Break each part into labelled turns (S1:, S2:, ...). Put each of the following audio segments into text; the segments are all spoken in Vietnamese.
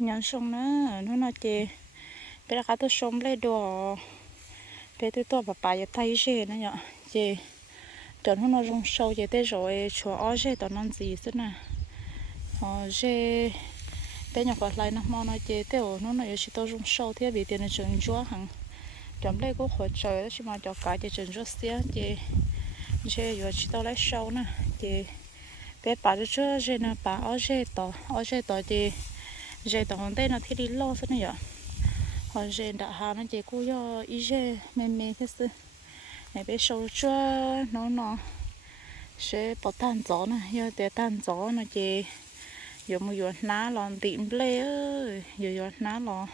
S1: nhắn xong nó ờ, nó nói chị bây giờ tôi xong lấy đồ bây tôi tôi bà bà giờ tay gì nữa nhở. Chị cho nó nó rung sâu chị tới rồi chùa ó gì tao non gì thế nè? Họ gì bây giờ còn lại nó mò nói chị tới nó nói chỉ tôi rung sâu thế, vì tiền nó trường chúa hằng chấm lấy cũng khỏi trời đó chỉ mà cho cả chị trường chúa xía chị chị giờ chỉ tôi lấy sâu nè, chị bé bà cho chưa chị nè bà ó gì tao ó gì tao chị giờ tao hôm nay nó thì đi lo thế này vậy họ giờ đã hà nó chỉ cố yo ý giờ mẹ mẹ thế sự này bé sâu chưa nó nó sẽ bỏ tan gió nè giờ để tan gió nó chỉ giờ một giờ ná lon tìm lê ơi giờ giờ ná lon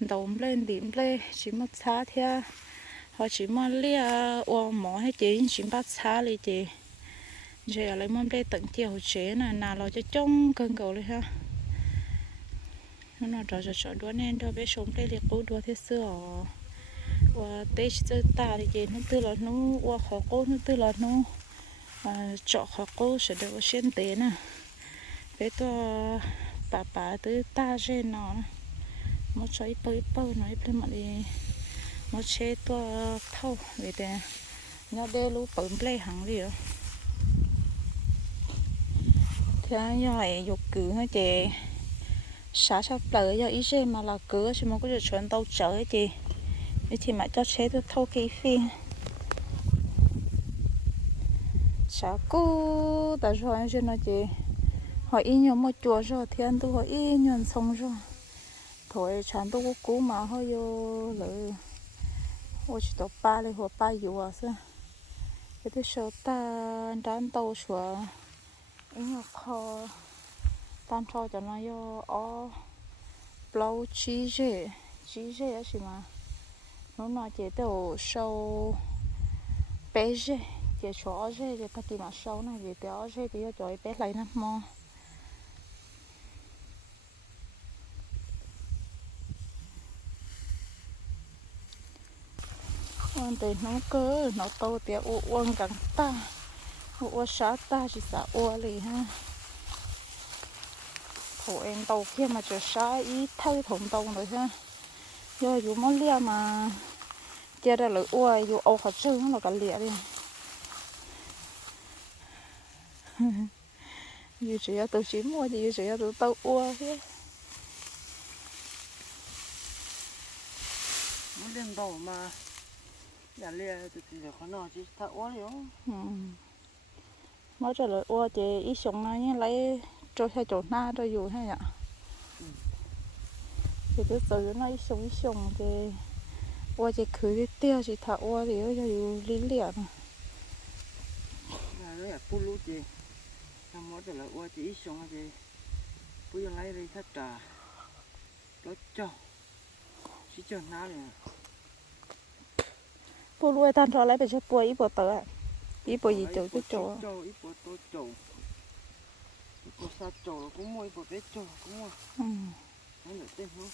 S1: đầu lên tìm lê chỉ mất xa thia họ chỉ mất lia ô mỏ hay chỉ chỉ bắt xa đi chỉ giờ lấy mâm lê tận chiều chế nè nào lo cho trông cơn cầu đi ha. มันนอจะจอด้วยแน่นด้วยไปชมเปรี้ยกูด้วยที่เสื้อว่าเตชจะตาเย็นนู่นตื่นหลอดนู่ว่าขอกูนตื่นหลอดนู่เจาะขอกูเสด็จว่าเช่นเตนะไปตัวป้าป้าตื่นตาเจนนอนมัใช้เปื้อเปื้อหน่อยเพิ่มอะไรมัใช้ตัวเท่าเวทเนี่ยเดี๋ยวรู้เปิมเปล่หังเลยเหรอเท่าย่อยยกกือให้เจ xã sắp tới giờ ý gì mà là cứ chỉ muốn có được chuẩn tàu chở chị thì mà cho chế tôi thâu cái phi xã cú ta rồi anh nói chị họ ý nhóm một chùa rồi thì anh tôi họ ý nhóm xong rồi. Thôi chẳng tôi cú mà họ vô lỡ tôi chỉ tao ba lên họ ba yêu à sao cái thứ sau ta đàn tàu sửa ý nhỏ khó tan cho cho nó yo ó, blow chi dễ chi dễ gì mà, nó nói chỉ tàu sâu bé dễ chỉ chó dễ thì ta tìm mà sâu này vì téo dễ thì cho bé lấy nè mò. Con thì nó cơ, nó to thì u uông càng ta u sát ta, chỉ sợ u lì ha thổ em tàu kia mà chờ xa ý thay thùng tàu rồi ha. Giờ dù món lia mà chia ra lửa ua dù ô khó chứ nó là cả lịa đi. Dù chỉ là từ chỉ mua thì dù chỉ là từ tàu ua thế.
S2: Nó lên đầu mà nhà lia thì chỉ là khó nói chỉ thợ ua rồi
S1: mới trở lại ua thì ít sống này lấy cho theo chỗ na cho dù hay nhở thì tôi tự nó ít sống ít sống thì ua thì cứ đi tiêu thì thợ ua thì cho dù lý liệu là
S2: nó là pu lu chị năm mỗi trở lại ua chỉ ít sống chị bây giờ lấy đi thắt trà nó cho chỉ cho ná này
S1: bố nuôi tan cho lấy về cho bố ít bố tớ à ít bố gì chỗ cái chỗ
S2: cho bố sa chỗ cũng mua bố bé chỗ cũng mua ừ. Nó. Là tên
S1: không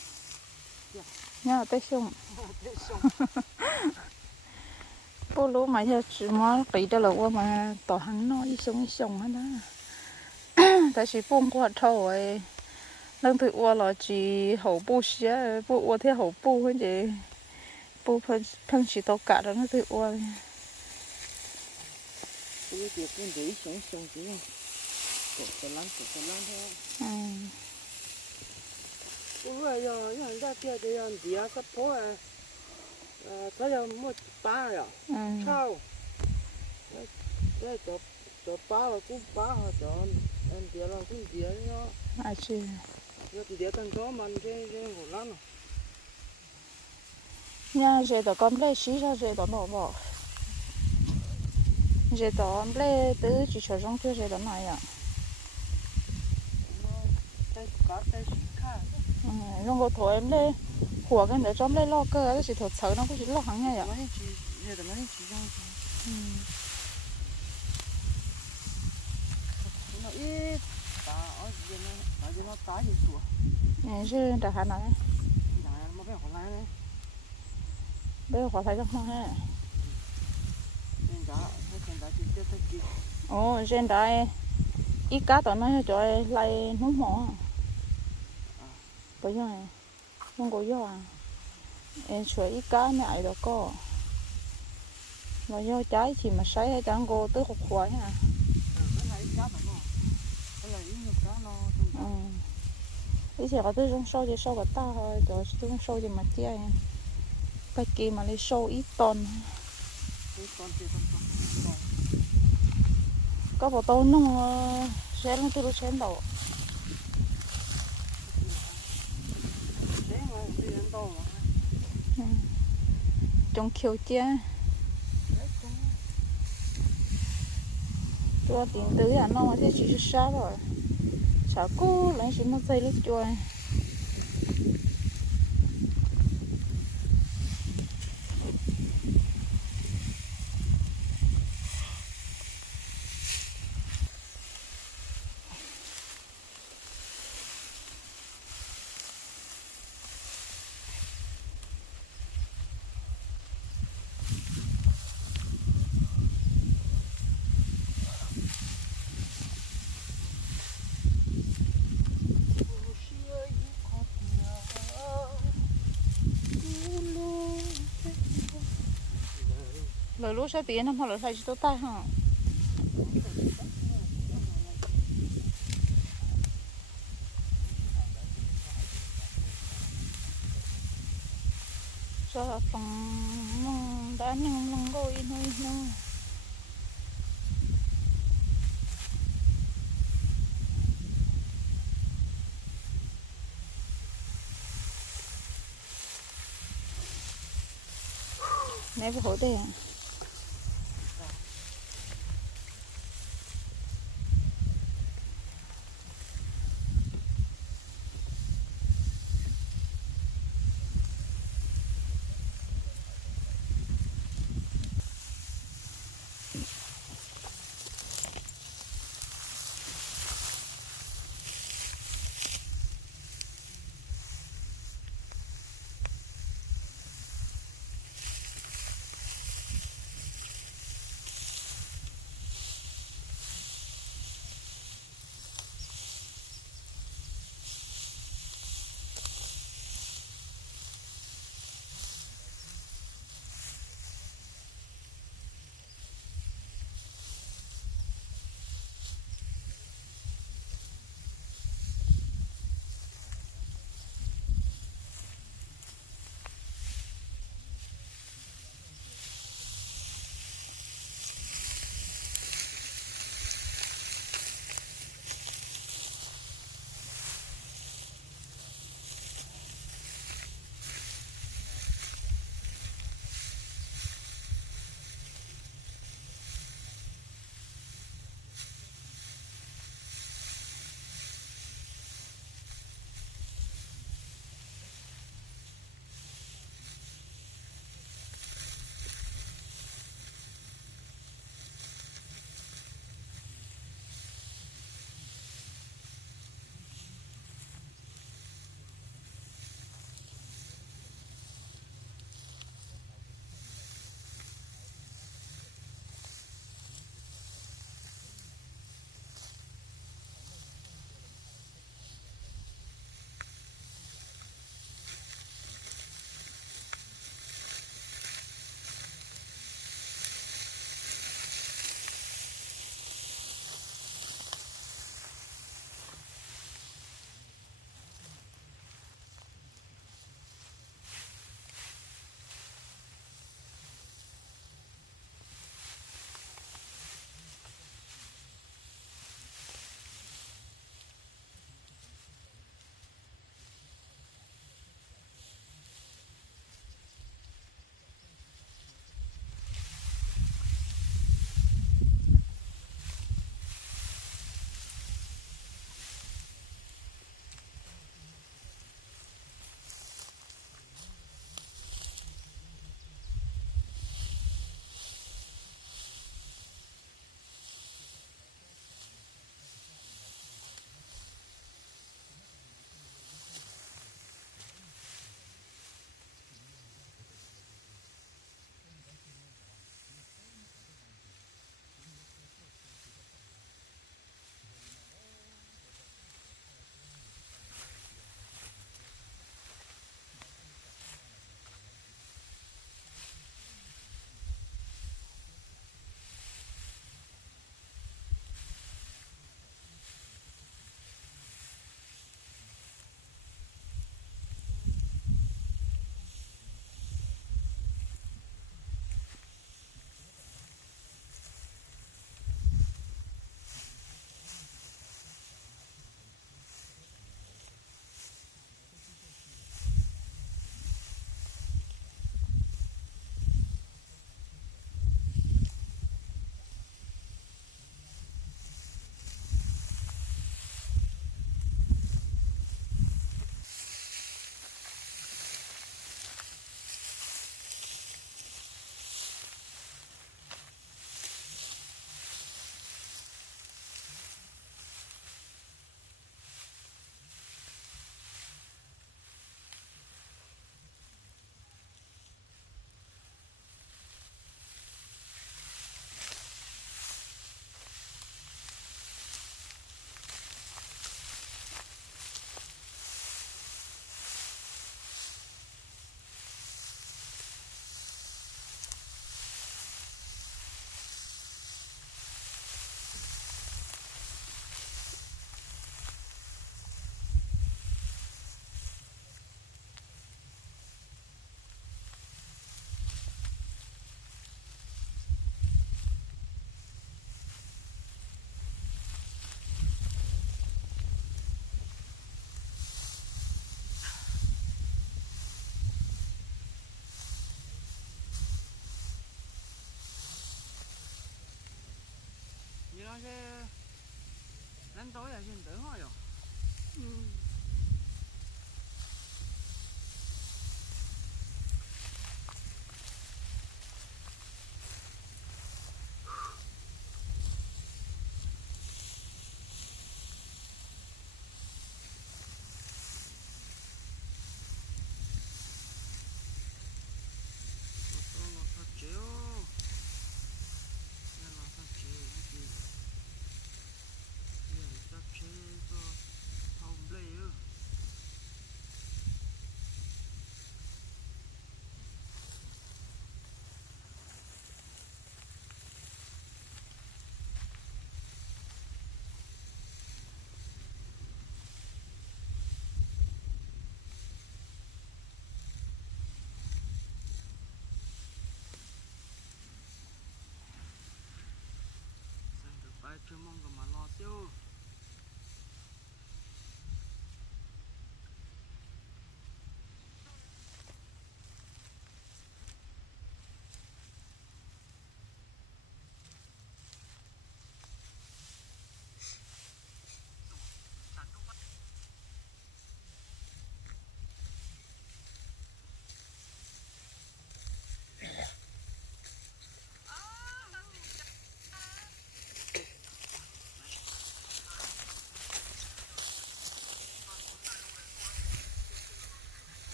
S1: nhá tới xong bố lú mà giờ chỉ mà bị đó là mà tỏ hắn nó sống ít sống hết đó. Tại chỉ buông qua thôi lần thứ ua là chỉ hậu bu xía bu ua theo hậu bu hết chị bu phân phân chỉ tao cả đó nó thứ ua
S2: bây giờ cũng để ít sống sống chứ cổ cổ lăng thôi ừ ủa giờ giờ kia giờ sắp giờ ừ cho cho ba là cũng ba hả giờ
S1: nha giờ tao con lấy xí ra giờ tao nổ bỏ giờ tao lấy từ chỉ cho kia giờ tao này à Ờ, cái cá thổi em lên, của cái để trong lên lo cơ cái chỉ thổi xấu nó cũng chỉ lo hàng nha mấy ừ
S2: ít ở dưới ở dưới cá gì
S1: này chứ trả hả này
S2: phải này
S1: bây giờ khỏi thấy ha. Tiêu ồ trên ít cá tao nói cho lại nút mỏ bây giờ không có gió à em sửa ít cá này đó có mà do trái chỉ mà sấy hay chẳng cô tới hụt khoái à
S2: cái nó cái nó
S1: ý thì có tới trong sâu thì sâu cả ta thôi rồi trong sâu thì mà chia cái kia mà lấy sâu ít cái con có bộ tô nó sẽ từ lúc chén đầu
S2: thế mà đi đến đâu mà
S1: trong khiêu chia. Đấy con cho tiền tứ à nó sẽ chỉ sát rồi sao cố lấy chỉ một giây lúc cho rồi lúc sẽ tiền không hoặc là sai chỉ tay hả sa pang mong đã nang mong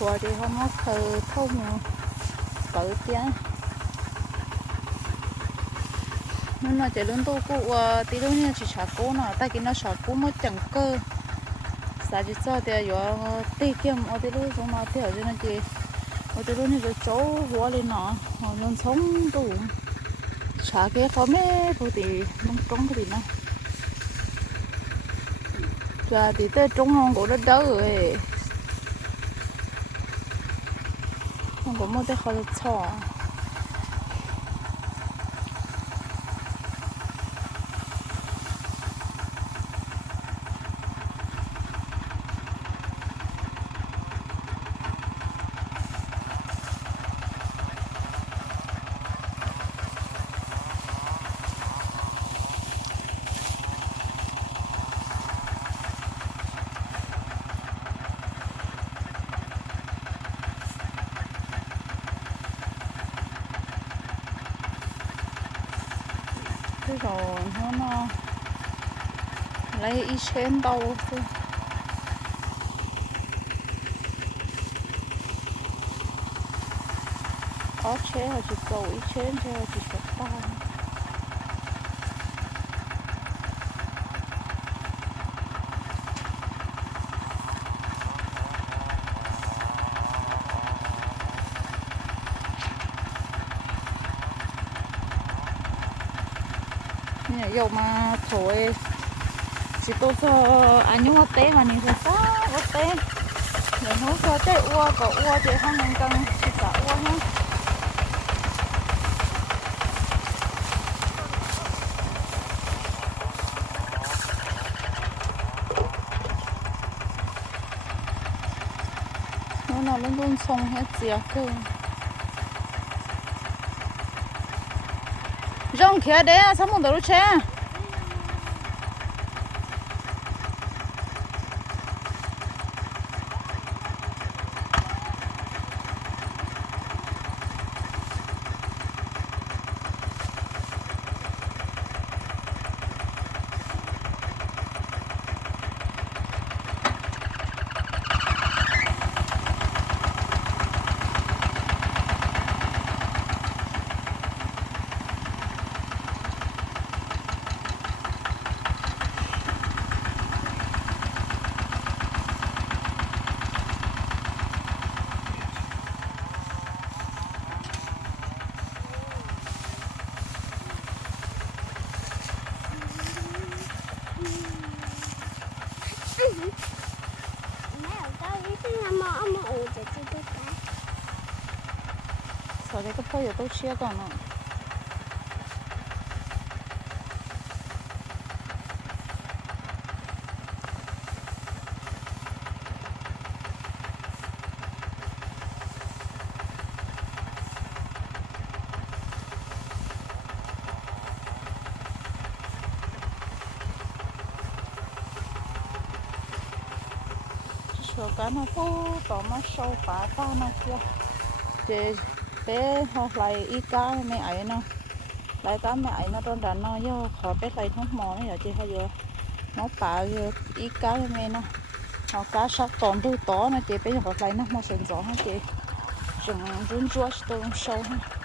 S1: goi noi no nè không nó thơ thông tự tiếng nên là chỉ luôn tôi cụ tí lúc nha chỉ trả cố nó tại cái nó trả cố mất chẳng cơ. Dạ, Sao chỉ cho thì giờ tí kiếm ở tí lúc xuống mà thì ở trên nó chỉ ở tí lúc nha cái chỗ hóa lên nó họ luôn sống đủ. Trả cái khó mê phụ thì mong trống cái gì nữa giờ thì tới trống hông của đất đó rồi. Không có một cái khó được rồi nó nó lấy ít chén đâu thôi có chế là chỉ cầu ít chén chứ chỉ có ta nè dầu À, mà chỉ tôi cho anh nhung té mà nên thấy sao té. Để nó cho té ua, có ua thì không nên cần chỉ cả ua nhá. Nó nào luôn luôn xong hết gì à, cơ rong kia đấy à, sao muốn đâu chứ đấy cái phơi giờ tôi chia còn nữa sửa cá nó phố tỏ mà sâu phá ta nó kia để bé họ lại ít cá mẹ ấy nó lại cá mẹ ấy nó trong đàn nó do khó bé lại không mò nó giờ chỉ hay vừa nó phá giờ ít cá mẹ nó họ cá sắp tòn đu to nó chỉ bé họ lại nó mò sừng gió nó chỉ rừng run rúa tôi sâu ha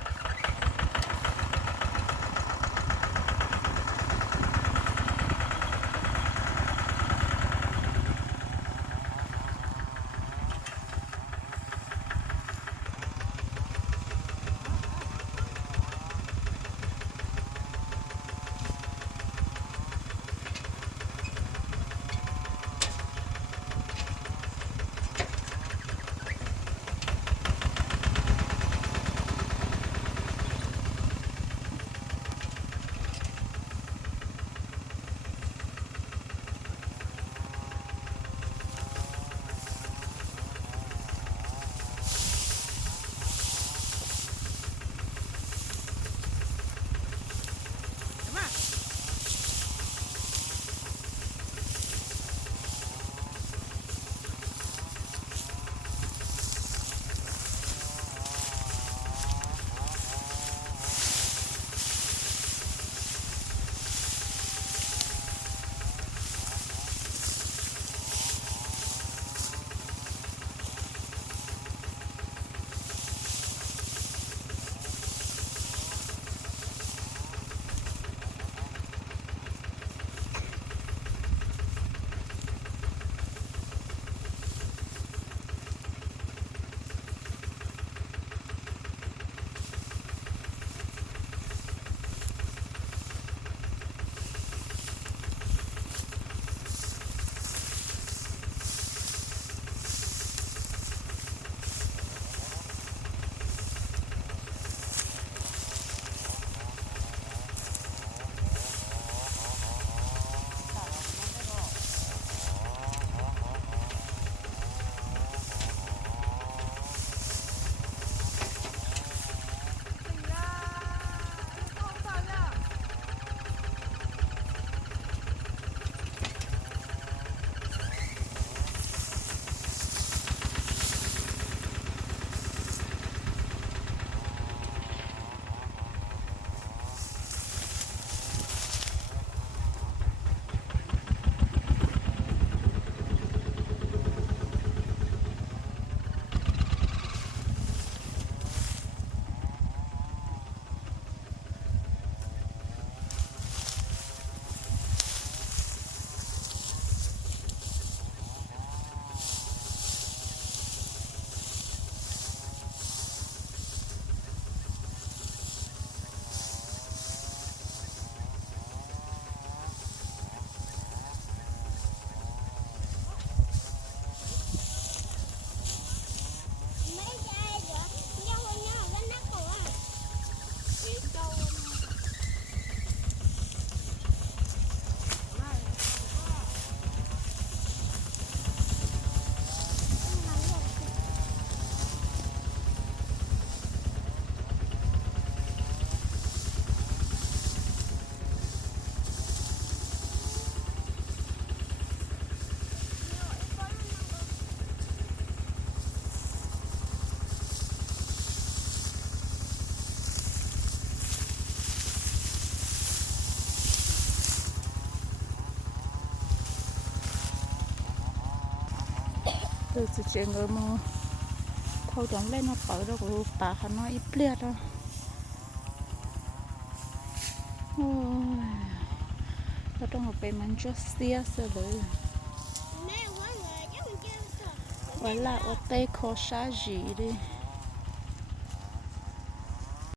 S1: từ từ chuyện người mà thâu chọn lên nó bự đâu của bà họ nó ít liệt đó ôi nó trong một cái mình cho xia sơ rồi mẹ quá người chắc mình chưa sợ và là ở tây khó xa gì đi